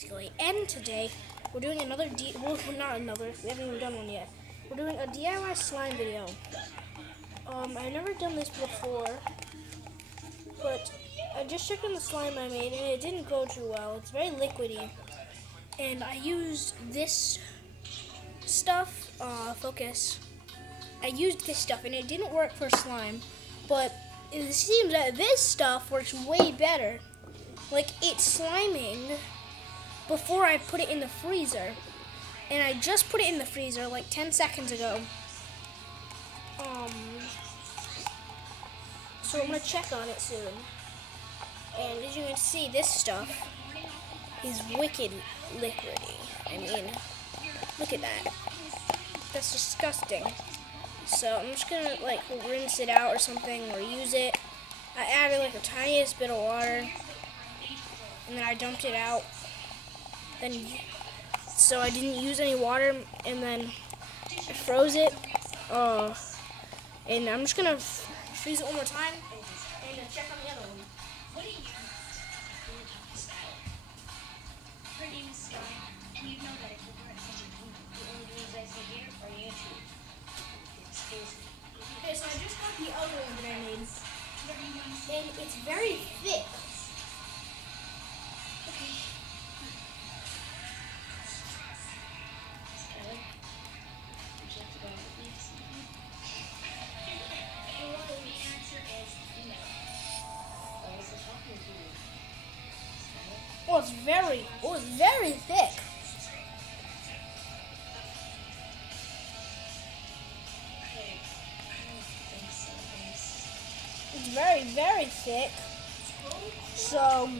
basically. And today we're doing another well, not another. We haven't even done one yet. We're doing a DIY slime video. I've never done this before, but I just checked on the slime I made, and it didn't go too well. It's very liquidy, and I used this stuff. Focus. I used this stuff, and it didn't work for slime, but it seems that this stuff works way better. Like, it's sliming before I put it in the freezer. And I just put it in the freezer like 10 seconds ago. So I'm going to check on it soon. And as you can see, this stuff is wicked liquidy. I mean, look at that. That's disgusting. So I'm just going to like rinse it out or something, or use it. I added like the tiniest bit of water. And then I dumped it out. So I didn't use any water, and then I froze it. And I'm just gonna freeze it one more time and check on the other one. What do you use? Her name is Sky. You know that if we're the only news I see here are YouTube. Excuse me. Okay, so I just got the other one that I made, and it's very thick. Oh, it's very thick. It's very, very thick. So,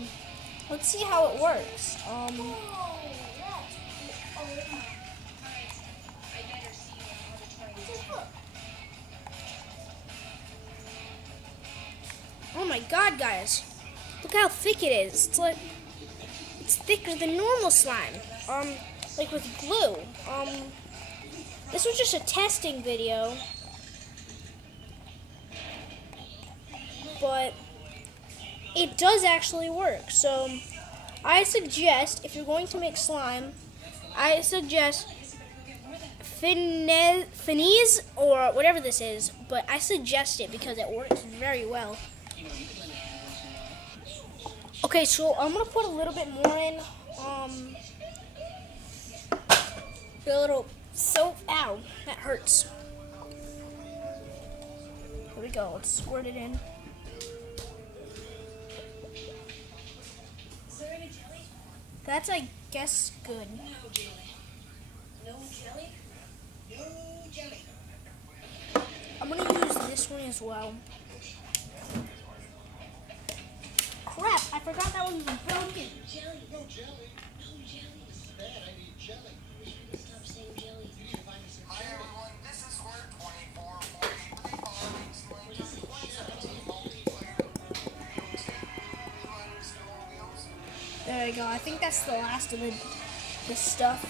let's see how it works. Oh my God, guys. Look how thick it is. It's thicker than normal slime. Like with glue. This was just a testing video. But it does actually work. So I suggest, if you're going to make slime, I suggest Finesse or whatever this is, but I suggest it because it works very well. Okay, so I'm gonna put a little bit more in. A little soap. Ow, that hurts. Here we go. Let's squirt it in. Is there any jelly? That's, I guess, good. No jelly. No jelly? No jelly. I'm gonna use this one as well. Crap, I forgot that one was broken. Jelly. No jelly. No jelly. This is bad. I need jelly. We should stop saying jelly. You need to find me some jelly. Hi everyone, this is Squirt 2443. What is it? There we go. I think that's the last of the stuff.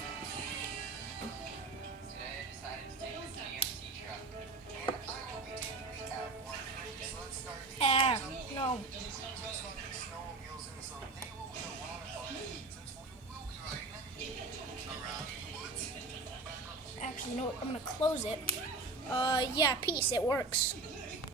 No. Actually, you know what? I'm gonna close it. Yeah, peace. It works.